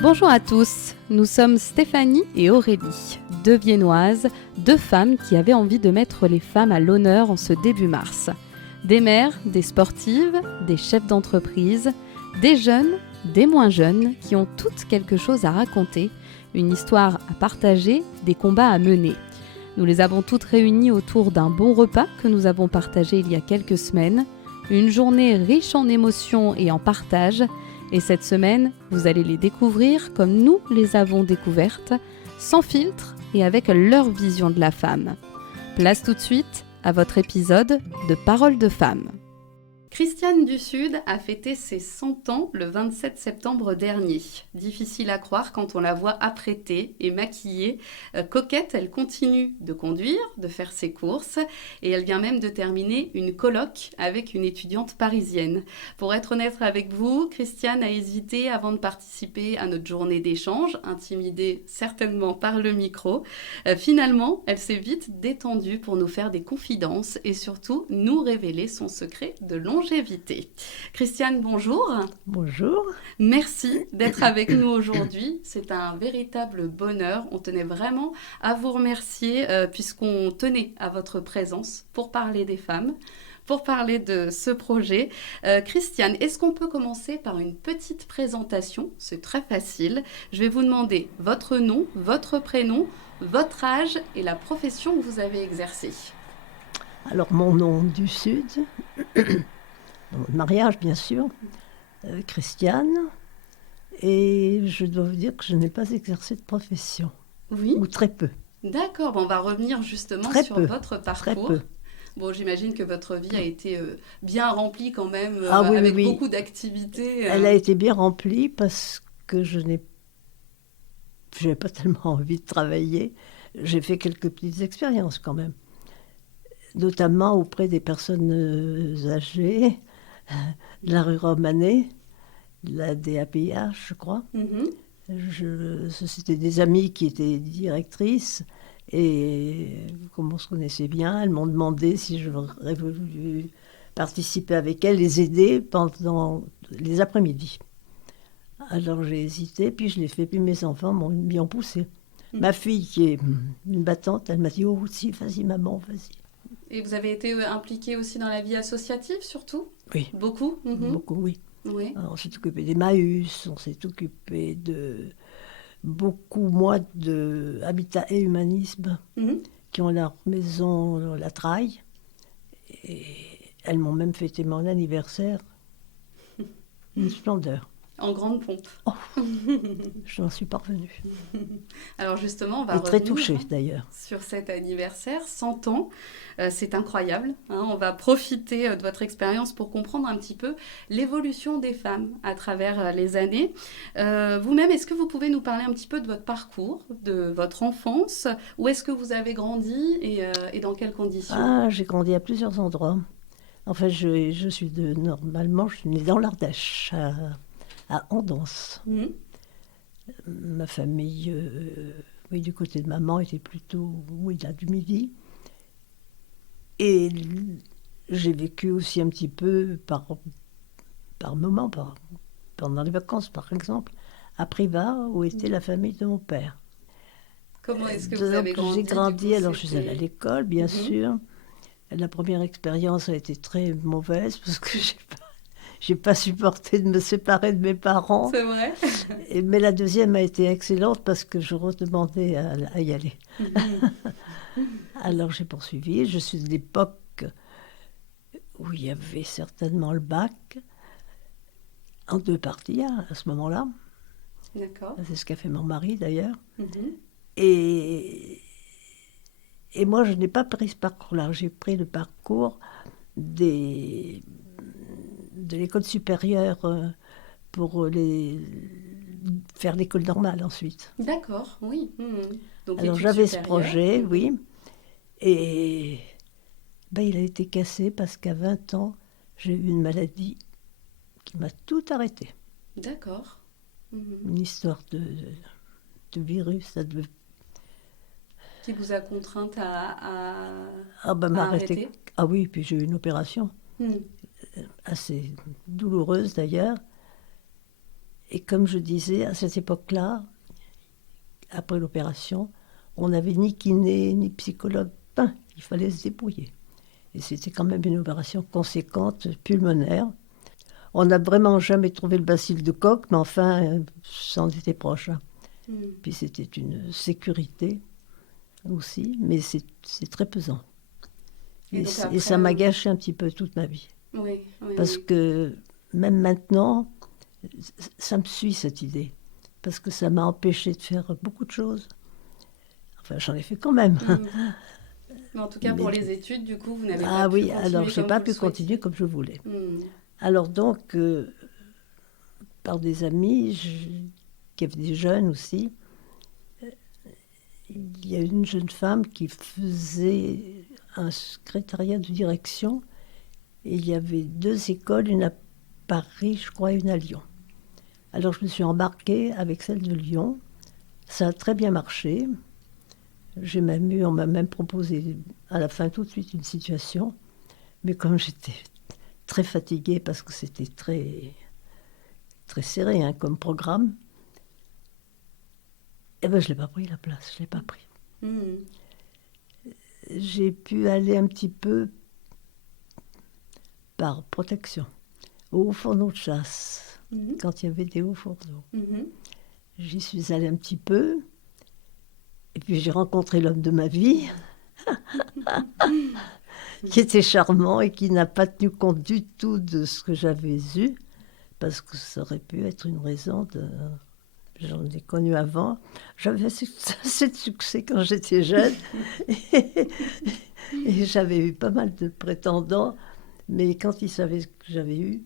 Bonjour à tous, nous sommes Stéphanie et Aurélie, deux Viennoises, deux femmes qui avaient envie de mettre les femmes à l'honneur en ce début mars. Des mères, des sportives, des chefs d'entreprise, des jeunes, des moins jeunes, qui ont toutes quelque chose à raconter, une histoire à partager, des combats à mener. Nous les avons toutes réunies autour d'un bon repas que nous avons partagé il y a quelques semaines, une journée riche en émotions et en partage. Et cette semaine, vous allez les découvrir comme nous les avons découvertes, sans filtre et avec leur vision de la femme. Place tout de suite à votre épisode de Paroles de femmes. Christiane du Sud a fêté ses 100 ans le 27 septembre dernier. Difficile à croire quand on la voit apprêtée et maquillée. Coquette, elle continue de conduire, de faire ses courses et elle vient même de terminer une colloque avec une étudiante parisienne. Pour être honnête avec vous, Christiane a hésité avant de participer à notre journée d'échange, intimidée certainement par le micro. Finalement, elle s'est vite détendue pour nous faire des confidences et surtout nous révéler son secret de longévité. Christiane, bonjour. Bonjour. Merci d'être avec nous aujourd'hui. C'est un véritable bonheur. On tenait vraiment à vous remercier puisqu'on tenait à votre présence pour parler des femmes, pour parler de ce projet. Christiane, est-ce qu'on peut commencer par une petite présentation? C'est très facile. Je vais vous demander votre nom, votre prénom, votre âge et la profession que vous avez exercée. Alors, mon nom du Sud, mariage bien sûr, Christiane, et je dois vous dire que je n'ai pas exercé de profession, Oui. ou très peu. D'accord, on va revenir justement Très sur peu, votre très parcours. peu. Bon, j'imagine que votre vie a été bien remplie quand même, Ah oui, avec oui, oui. beaucoup d'activités. Elle a été bien remplie parce que je n'avais pas tellement envie de travailler. J'ai fait quelques petites expériences quand même, notamment auprès des personnes âgées, de la rue Romanée, de la DAPH, je crois. Mhm. C'était des amies qui étaient directrices et comme on se connaissait bien, elles m'ont demandé si j'aurais voulu participer avec elles, les aider pendant les après-midi. Alors j'ai hésité, puis je l'ai fait, puis mes enfants m'ont bien poussé. Ma fille, qui est une battante, elle m'a dit « Oh, si, vas-y maman, vas-y ». Et vous avez été impliquée aussi dans la vie associative, surtout? Oui, Beaucoup? Mhm. beaucoup, oui. Oui. Alors, on s'est occupé d'Emmaüs, on s'est occupé de beaucoup, moi, de Habitat et Humanisme, Mhm. qui ont leur maison, La Traille. Et elles m'ont même fêté mon anniversaire. Une splendeur. En grande pompe. Oh, je n'en suis parvenue. Alors justement, on va Et très revenir touchée, d'ailleurs. sur cet anniversaire, 100 ans. C'est incroyable. On va profiter de votre expérience pour comprendre un petit peu l'évolution des femmes à travers les années. Vous-même, est-ce que vous pouvez nous parler un petit peu de votre parcours, de votre enfance? Où est-ce que vous avez grandi et dans quelles conditions? Ah, j'ai grandi à plusieurs endroits. Enfin, normalement, je suis née dans l'Ardèche, à Andance. Mhm. Ma famille, oui, du côté de maman, était plutôt, oui, là, du Midi. Et j'ai vécu aussi un petit peu par moments, pendant les vacances, par exemple, à Privas, où était la famille de mon père. Comment est-ce que vous avez Donc, grandi? j'ai grandi, alors je suis c'était... allée à l'école, bien Mhm. sûr. La première expérience a été très mauvaise parce que j'ai pas supporté de me séparer de mes parents. C'est vrai? Mais la deuxième a été excellente parce que je redemandais à y aller. Mhm. Alors j'ai poursuivi. Je suis de l'époque où il y avait certainement le bac en 2 parties à ce moment-là. D'accord. C'est ce qu'a fait mon mari d'ailleurs. Mhm. Et moi, je n'ai pas pris ce parcours-là. J'ai pris le parcours de l'école supérieure pour faire l'école normale ensuite. D'accord, oui. Mhm. Donc Alors études j'avais ce supérieures. projet, Mhm. oui. Et il a été cassé parce qu'à 20 ans, j'ai eu une maladie qui m'a tout arrêté. D'accord. Mhm. Une histoire de virus, ça devait Qui vous a contrainte à m'arrêter. arrêter? Ah oui, puis j'ai eu une opération Mhm. assez douloureuse d'ailleurs. Et comme je disais, à cette époque-là, après l'opération, on n'avait ni kiné, ni psychologue. Ben, il fallait se débrouiller. Et c'était quand même une opération conséquente, pulmonaire. On n'a vraiment jamais trouvé le bacille de Koch, mais enfin, c'en était proche. Hein. Puis c'était une sécurité aussi, mais c'est très pesant. Et après, ça m'a gâché un petit peu toute ma vie. Oui, oui, Parce oui. que même maintenant, ça me suit cette idée. Parce que ça m'a empêché de faire beaucoup de choses. Enfin, j'en ai fait quand même. Mais en tout cas, pour Mais, les études, du coup, vous n'avez pas ah pu oui, alors continuer j'ai comme pas vous le pu continuer souhaitiez. comme je voulais. Hmm. Alors donc, par des amis, qui avaient des jeunes aussi, il y a une jeune femme qui faisait un secrétariat de direction. Et il y avait 2 écoles, une à Paris, je crois, et une à Lyon. Alors je me suis embarquée avec celle de Lyon. Ça a très bien marché. On m'a même proposé à la fin tout de suite une situation. Mais comme j'étais très fatiguée parce que c'était très, très serré hein, comme programme, eh ben, je ne l'ai pas pris la place, je ne l'ai pas pris. Hmm. J'ai pu aller un petit peu par protection au fourneau de chasse, Mhm. quand il y avait des hauts fourneaux. Mhm. J'y suis allée un petit peu, et puis j'ai rencontré l'homme de ma vie, qui était charmant et qui n'a pas tenu compte du tout de ce que j'avais eu, parce que ça aurait pu être une raison de... J'en ai connu avant. J'avais assez de succès quand j'étais jeune, et j'avais eu pas mal de prétendants, mais quand il savait ce que j'avais eu,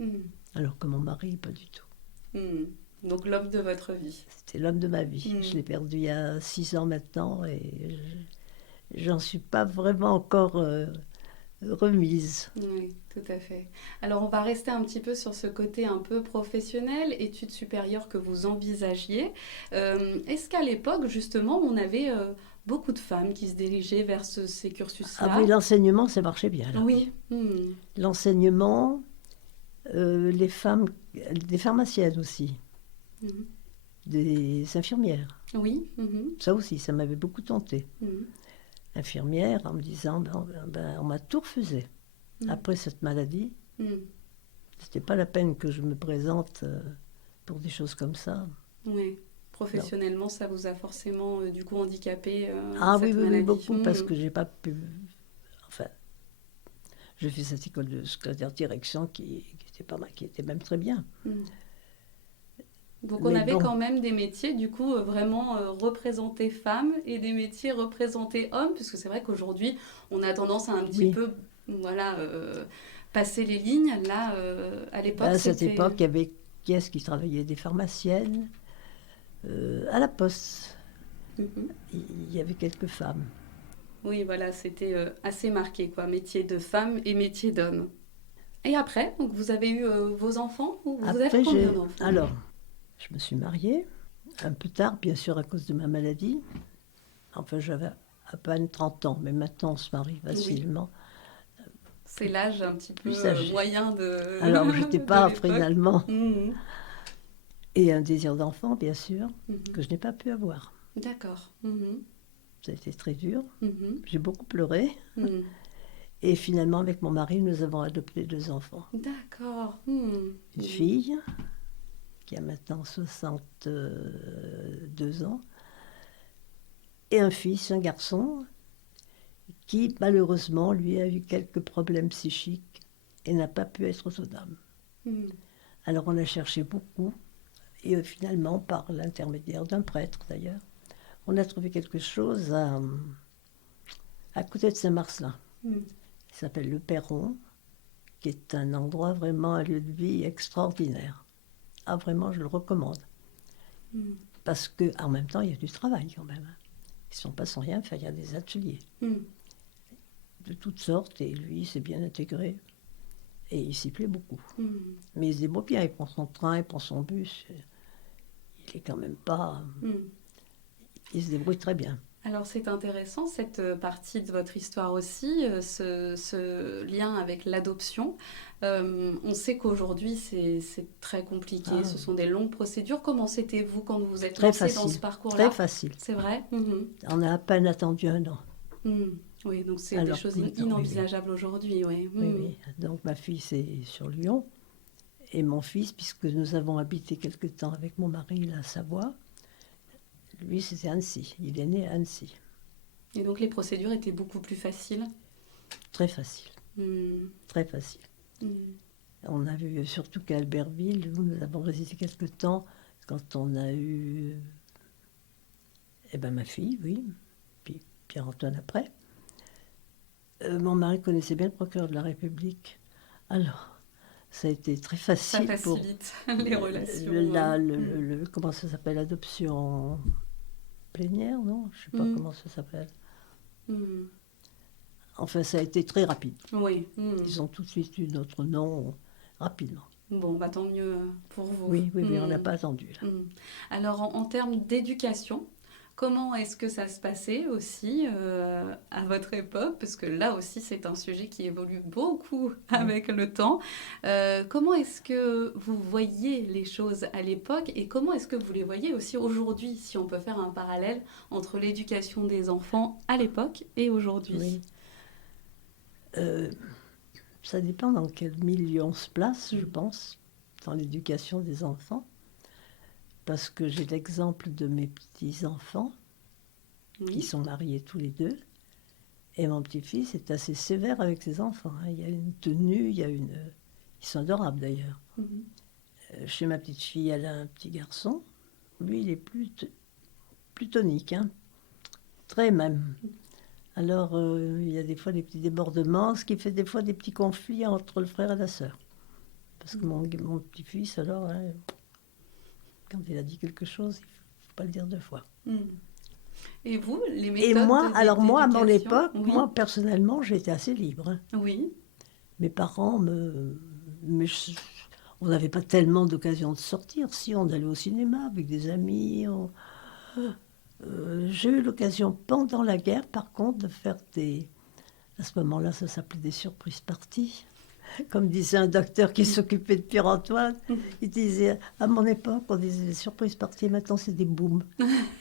Hmm. alors que mon mari, pas du tout. Hmm. Donc l'homme de votre vie. C'était l'homme de ma vie. Hmm. Je l'ai perdu il y a 6 ans maintenant, et j'en suis pas vraiment encore remise. Oui, tout à fait. Alors, on va rester un petit peu sur ce côté un peu professionnel, études supérieures que vous envisagiez. Est-ce qu'à l'époque, justement, on avait beaucoup de femmes qui se dirigeaient vers ces Ah oui, cursus-là? l'enseignement, ça marchait bien là. Oui. L'enseignement, les femmes, des pharmaciennes aussi, Mhm. des infirmières. Oui. Mhm. Ça aussi, ça m'avait beaucoup tenté. Mhm. Infirmière, en me disant, on m'a tout refusé. Mhm. Après cette maladie, Mhm. c'était pas la peine que je me présente pour des choses comme ça. Oui. Non. Professionnellement, ça vous a forcément, du coup, handicapé, Ah oui, cette oui, oui, maladie. beaucoup, parce que j'ai pas pu... Enfin, j'ai fait cette école de secrétaire de direction qui était pas mal, qui était même très bien. Mhm. Donc on Mais avait bon, quand même des métiers du coup vraiment représentés femmes et des métiers représentés hommes, puisque c'est vrai qu'aujourd'hui on a tendance à un petit oui. peu voilà, passer les lignes. Là, à l'époque À cette c'était... époque, il y avait qui est-ce qui travaillait? Des pharmaciennes. À la poste, Mhm. il y avait quelques femmes. Oui, voilà, c'était assez marqué, quoi, métier de femme et métier d'homme. Et après, donc vous avez eu vos enfants, ou vous avez Après, combien d'enfants? alors, je me suis mariée, un peu tard, bien sûr, à cause de ma maladie. Enfin, j'avais à peine 30 ans, mais maintenant, on se marie Oui, facilement. c'est l'âge un petit peu Plus âgée. moyen Alors, j'étais de pas l'époque. finalement. Mhm. Et un désir d'enfant, bien sûr, Mhm. que je n'ai pas pu avoir. D'accord. Mhm. Ça a été très dur. Mhm. J'ai beaucoup pleuré. Mhm. Et finalement, avec mon mari, nous avons adopté 2 enfants. D'accord. Mhm. Une Mhm. fille, qui a maintenant 62 ans, et un fils, un garçon, qui malheureusement, lui, a eu quelques problèmes psychiques et n'a pas pu être autonome. Mhm. Alors on a cherché beaucoup, et finalement, par l'intermédiaire d'un prêtre d'ailleurs, on a trouvé quelque chose à côté de Saint-Marcelin. Mhm. Il s'appelle le Perron, qui est un endroit vraiment, un lieu de vie extraordinaire. Ah vraiment, je le recommande. Mhm. Parce qu'en même temps, il y a du travail quand même. Ils ne sont pas sans rien faire, il y a des ateliers Mhm. de toutes sortes, et lui, il s'est bien intégré. Et il s'y plaît beaucoup. Mhm. Mais il se débrouille bien, il prend son train, il prend son bus. Il est quand même pas... Mhm. Il se débrouille très bien. Alors c'est intéressant cette partie de votre histoire aussi, ce lien avec l'adoption. On sait qu'aujourd'hui c'est très compliqué, Ah, ce sont des longues procédures. Comment c'était vous quand vous vous êtes très lancé dans facile, ce très parcours-là? facile. C'est vrai? Mhm. On a à peine attendu 1 an. Mhm. Oui, donc c'est des Alors choses que maintenant, oui, oui, inenvisageables aujourd'hui, oui. oui, Mhm. oui. Donc ma fille, c'est sur Lyon. Et mon fils, puisque nous avons habité quelque temps avec mon mari la Savoie, lui, c'était Annecy. Il est né à Annecy. Et donc les procédures étaient beaucoup plus faciles. Très facile, Mhm. très facile. Mhm. On a vu surtout qu'à Albertville, où nous avons résidé quelque temps, quand on a eu ma fille, oui, puis Pierre-Antoine après. Mon mari connaissait bien le procureur de la République. Alors, ça a été très Ça facile pour facilite les relations. Mhm. comment ça s'appelle, l'adoption plénière, non? Je ne sais pas Mhm. comment ça s'appelle. Mhm. Enfin, ça a été très rapide. Oui. Mhm. Ils ont tout de suite eu notre nom rapidement. Bon, bah tant mieux pour vous. Oui, oui, oui, on n'a Hmm, pas attendu là. hmm. Alors, en termes d'éducation, comment est-ce que ça se passait aussi à votre époque? Parce que là aussi, c'est un sujet qui évolue beaucoup Ouais. avec le temps. Comment est-ce que vous voyez les choses à l'époque et comment est-ce que vous les voyez aussi aujourd'hui, si on peut faire un parallèle entre l'éducation des enfants à l'époque et aujourd'hui? Oui. Euh, Ça dépend dans quel milieu on se place, je Hmm. pense, dans l'éducation des enfants. Parce que j'ai l'exemple de mes petits-enfants qui Oui. sont mariés tous les deux. Et mon petit-fils est assez sévère avec ses enfants, hein. Il y a une tenue, il y a une... Ils sont adorables d'ailleurs. Mhm. Chez ma petite fille, elle a un petit garçon. Lui, il est plus tonique, hein. Très même. Alors, il y a des fois des petits débordements, ce qui fait des fois des petits conflits entre le frère et la sœur. Parce que mon petit-fils, alors, hein, quand il a dit quelque chose, il ne faut pas le dire 2 fois. Hmm. Et vous, les Et méthodes moi, alors moi, à mon d'éducation? époque, Oui. moi, personnellement, j'étais assez libre, hein. Oui. Mes parents me- on n'avait pas tellement d'occasion de sortir. Si, on allait au cinéma avec des amis. J'ai eu l'occasion, pendant la guerre, par contre, de faire des... À ce moment-là, ça s'appelait des surprises parties. Comme disait un docteur qui s'occupait de Pierre-Antoine, il disait, à mon époque, on disait des surprises parties, maintenant c'est des booms.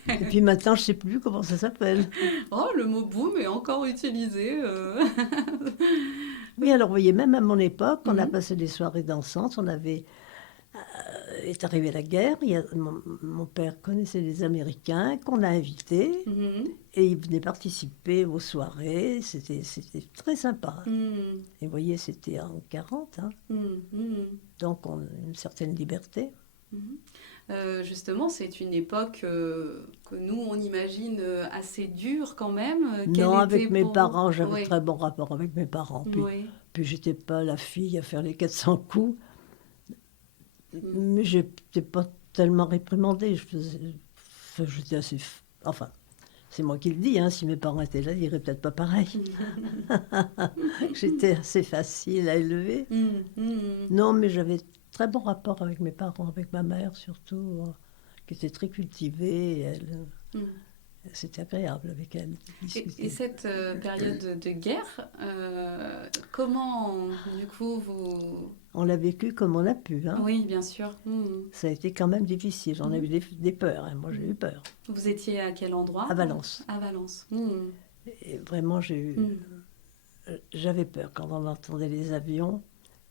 Et puis maintenant, je ne sais plus comment ça s'appelle. Oh, le mot boom est encore utilisé. Oui, alors vous voyez, même à mon époque, on a Mhm, passé des soirées dansantes, est arrivée la guerre, mon père connaissait les Américains qu'on a invités, mhm, et ils venaient participer aux soirées, c'était très sympa. mhm, Et vous voyez, c'était en 40, hein, mhm, mhm, donc on a une certaine liberté. mhm. Justement, c'est une époque que nous, on imagine assez dure quand même. Quelle Non, était avec mes pour vous? parents, j'avais Oui, très bon rapport avec mes parents. oui. Puis j'étais pas la fille à faire les 400 coups, Mhm. mais j'étais pas tellement réprimandée. J'étais assez... Enfin, c'est moi qui le dis, hein, si mes parents étaient là, ils diraient peut-être pas pareil. J'étais assez facile à élever. Mhm, mhm, Non, mais j'avais très bon rapport avec mes parents, avec ma mère surtout, qui était très cultivée. mhm. C'était agréable avec elle de Et discuter. cette période de guerre, comment, du coup, vous... On l'a vécu comme on a pu, hein. Oui, bien sûr. Mhm, Ça a été quand même difficile. J'en ai mhm, eu des peurs, hein. Moi, j'ai mhm. eu peur. Vous étiez à quel endroit? À Valence. À Valence. Mhm, Et vraiment, mhm, j'avais peur quand on entendait les avions.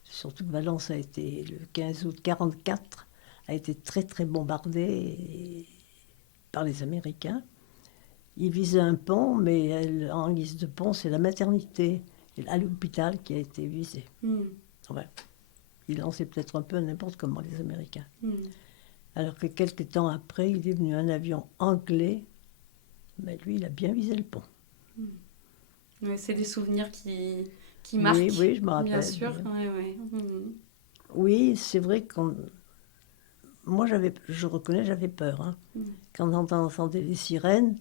Surtout que Valence a été, le 15 août 1944, a été très, très bombardée par les Américains. Ils visaient un pont, mais en guise de pont, c'est la maternité à l'hôpital qui a été visée. mhm, Ouais. Ils lançaient peut-être un peu n'importe comment, les Américains. mhm, Alors que quelques temps après, il est venu un avion anglais, mais lui, il a bien visé le pont. mhm. Ouais, c'est des souvenirs qui Oui, marquent, oui, je me bien rappelle. sûr. Ouais, ouais. Mhm, Oui, c'est vrai que moi, je reconnais, j'avais peur, hein. mhm, Quand on entendait les sirènes,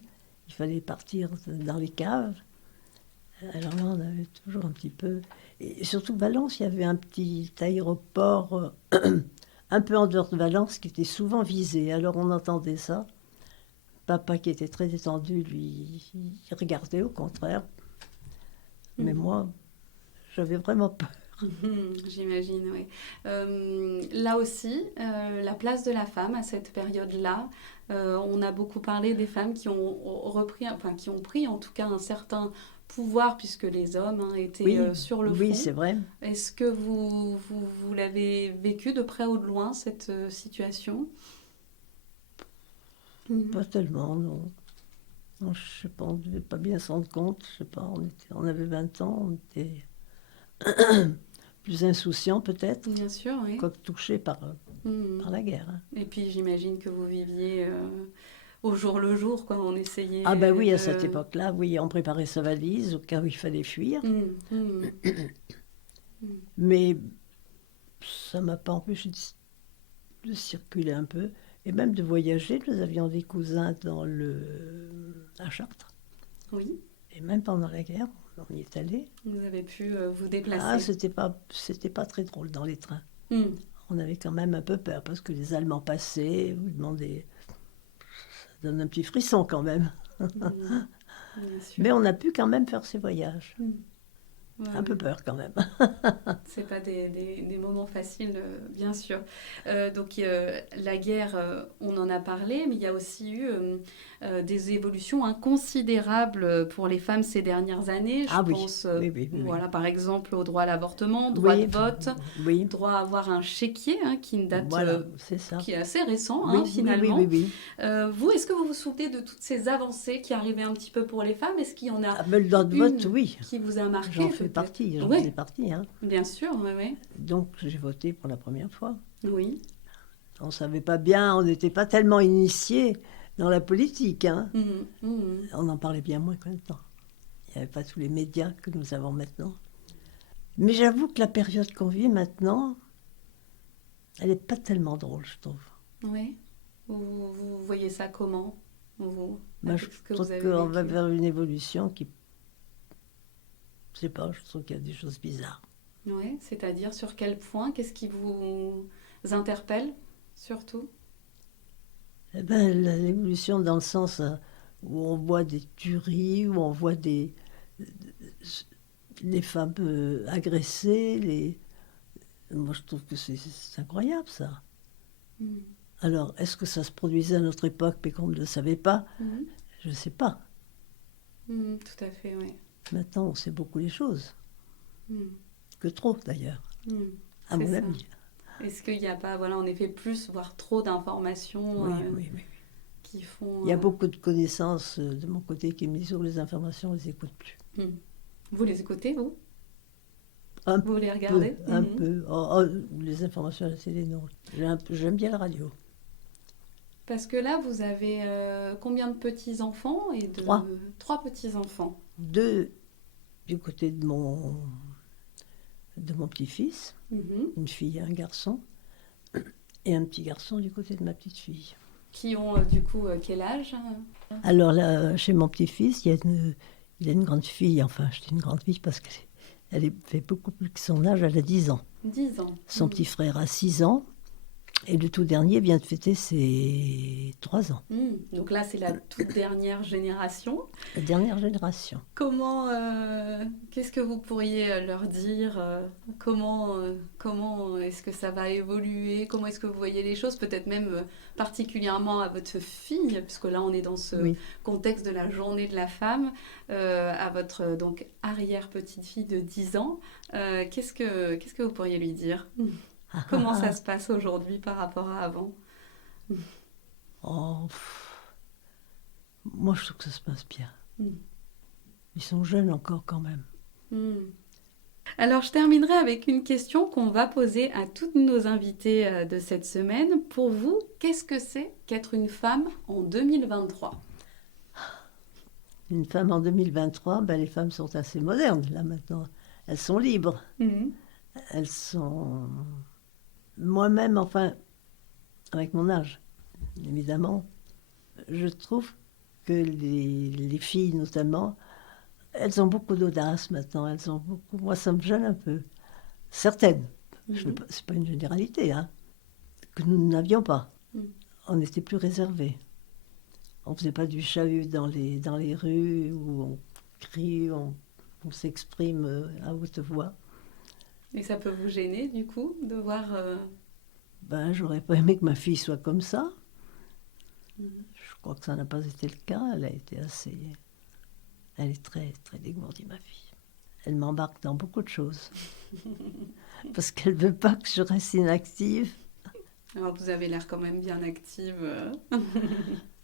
il fallait partir dans les caves. Alors là, on avait toujours un petit peu... Et surtout, Valence, il y avait un petit aéroport un peu en dehors de Valence qui était souvent visé. Alors on entendait ça. Papa, qui était très détendu, lui, il regardait au contraire. Mais moi, j'avais vraiment peur. J'imagine, oui. Là aussi, la place de la femme à cette période-là, on a beaucoup parlé des femmes qui ont repris, enfin qui ont pris en tout cas un certain pouvoir puisque les hommes étaient Oui, sur le oui, front. c'est vrai. Est-ce que vous l'avez vécu de près ou de loin, cette situation? Pas tellement, non. Non, je sais pas, on ne devait pas bien s'en rendre compte. Je sais pas, on avait 20 ans, on était plus insouciants peut-être, Bien sûr, oui. quoique touchés par la guerre. Hein. Et puis j'imagine que vous viviez au jour le jour, quoi. On essayait Ah ben oui, à de... cette époque-là, oui, on préparait sa valise au cas où il fallait fuir. Mais ça m'a pas empêché de circuler un peu et même de voyager. Nous avions des cousins à Chartres. Oui, Et même pendant la guerre, on y est allé. vous avez pu vous Ah, déplacer. c'était pas très drôle dans les trains. Mm. On avait quand même un peu peur parce que les Allemands passaient, vous demandaient. Ça donne un petit frisson quand même. Bien sûr. Mais on a pu quand même faire ces voyages. Ouais, Un peu ouais. peur quand même. C'est pas des moments faciles, bien sûr. Donc la guerre, on en a parlé, mais il y a aussi eu des évolutions considérables pour les femmes ces dernières années. Je pense, oui. voilà, par exemple, au droit à l'avortement, droit de vote, Oui, droit à avoir un chéquier, qui ne date, voilà, c'est ça. qui est assez récent, Oui, finalement. oui. Vous, est-ce que vous vous souvenez de toutes ces avancées qui arrivaient un petit peu pour les femmes? Est-ce qu'il y en a Ah, mais le droit de vote, oui. qui vous a marqué? J'en fais partie, j'en Ouais. faisais partie. Hein. Bien sûr, oui. Donc j'ai voté pour la première fois. Oui. On ne savait pas bien, on n'était pas tellement initiés dans la politique. Hein. On en parlait bien moins que maintenant. Il n'y avait pas tous les médias que nous avons maintenant. Mais j'avoue que la période qu'on vit maintenant, elle n'est pas tellement drôle, je trouve. Oui. Vous voyez ça comment, vous, Ben, avec je ce que trouve vous avez qu'on va vécu? vers une évolution qui... Je sais pas, je trouve qu'il y a des choses bizarres. Oui, c'est-à-dire sur quel point? Qu'est-ce qui vous interpelle, surtout? Eh ben, l'évolution dans le sens où on voit des tueries, où on voit les femmes agressées. Moi, je trouve que c'est incroyable, ça. Alors, est-ce que ça se produisait à notre époque, mais qu'on ne le savait pas? Je ne sais pas. Tout à fait, oui. Maintenant, on sait beaucoup les choses. Que trop, d'ailleurs, à C'est mon ça. avis. Est-ce qu'il n'y a pas, voilà, en effet, plus, voire trop d'informations Oui. qui font... Il y a beaucoup de connaissances de mon côté qui me disent sur les informations, on ne les écoute plus. Vous les écoutez, vous? Un Vous les regardez? Un peu. Oh, les informations à la télé, non. J'aime bien la radio. Parce que là, vous avez combien de petits-enfants et de... 3. 3 petits-enfants. 2 du côté de mon petit-fils, une fille et un garçon, et un petit garçon du côté de ma petite-fille. Qui ont du coup quel âge? Alors là, chez mon petit-fils, il a une grande fille, enfin je dis une grande fille parce qu'elle fait beaucoup plus que son âge, elle a 10 ans. 10 ans. Son petit frère a 6 ans, et le tout dernier vient de fêter ses 3 ans. Donc là, c'est la toute dernière génération. La dernière génération. Comment, qu'est-ce que vous pourriez leur dire? Comment est-ce que ça va évoluer? Comment est-ce que vous voyez les choses? Peut-être même particulièrement à votre fille, puisque là, on est dans ce contexte de la journée de la femme, à votre donc arrière-petite-fille de 10 ans. Qu'est-ce que vous pourriez lui dire? Comment ça se passe aujourd'hui par rapport à avant? Moi, je trouve que ça se passe bien. Ils sont jeunes encore quand même. Alors, je terminerai avec une question qu'on va poser à toutes nos invités de cette semaine. Pour vous, qu'est-ce que c'est qu'être une femme en 2023? Une femme en 2023, ben, les femmes sont assez modernes, là, maintenant. Elles sont libres. Elles sont... Moi-même, enfin, avec mon âge, évidemment, je trouve que les filles, notamment, elles ont beaucoup d'audace maintenant. Elles ont beaucoup... Moi, ça me gêne un peu. Certaines. C'est pas une généralité, hein, que nous n'avions pas. On était plus réservés. On ne faisait pas du chahut dans les rues où on crie, on s'exprime à haute voix. Et ça peut vous gêner, du coup, de voir... Ben, j'aurais pas aimé que ma fille soit comme ça. Mhm. Je crois que ça n'a pas été le cas. Elle a été assez... Elle est très, très dégourdie, ma fille. Elle m'embarque dans beaucoup de choses. Parce qu'elle veut pas que je reste inactive. Alors, vous avez l'air quand même bien active.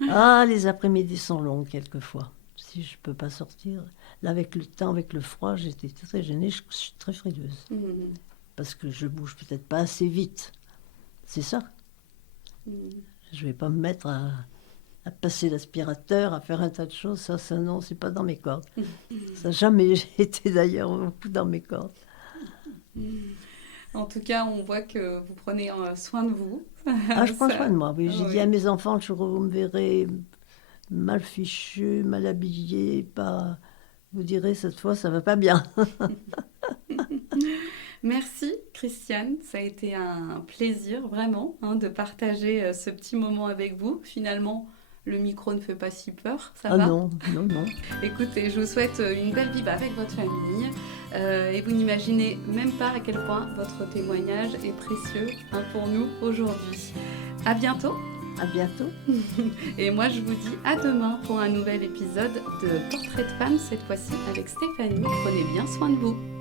Ah, les après-midi sont longs, quelquefois. Si je peux pas sortir. Là, avec le temps, avec le froid, j'étais très gênée. Je suis très frileuse. Mhm. Parce que je bouge peut-être pas assez vite. C'est ça. Mhm. Je vais pas me mettre à passer l'aspirateur, à faire un tas de choses. Ça non, c'est pas dans mes cordes. Ça n'a jamais été d'ailleurs beaucoup dans mes cordes. En tout cas, on voit que vous prenez soin de vous. Ah, je prends Ça- soin de moi, oui. J'ai oui. dit à mes enfants, le jour où vous me verrez mal fichu, mal habillé, pas... Vous direz, cette fois, ça va pas bien. Merci Christiane, ça a été un plaisir vraiment de partager ce petit moment avec vous. Finalement, le micro ne fait pas si peur, ça Ah va? non, non, non. Écoutez, je vous souhaite une belle vie avec votre famille et vous n'imaginez même pas à quel point votre témoignage est précieux pour nous aujourd'hui. À bientôt À bientôt. et moi je vous dis à demain pour un nouvel épisode de Portrait de femme, cette fois-ci avec Stéphanie. Prenez bien soin de vous.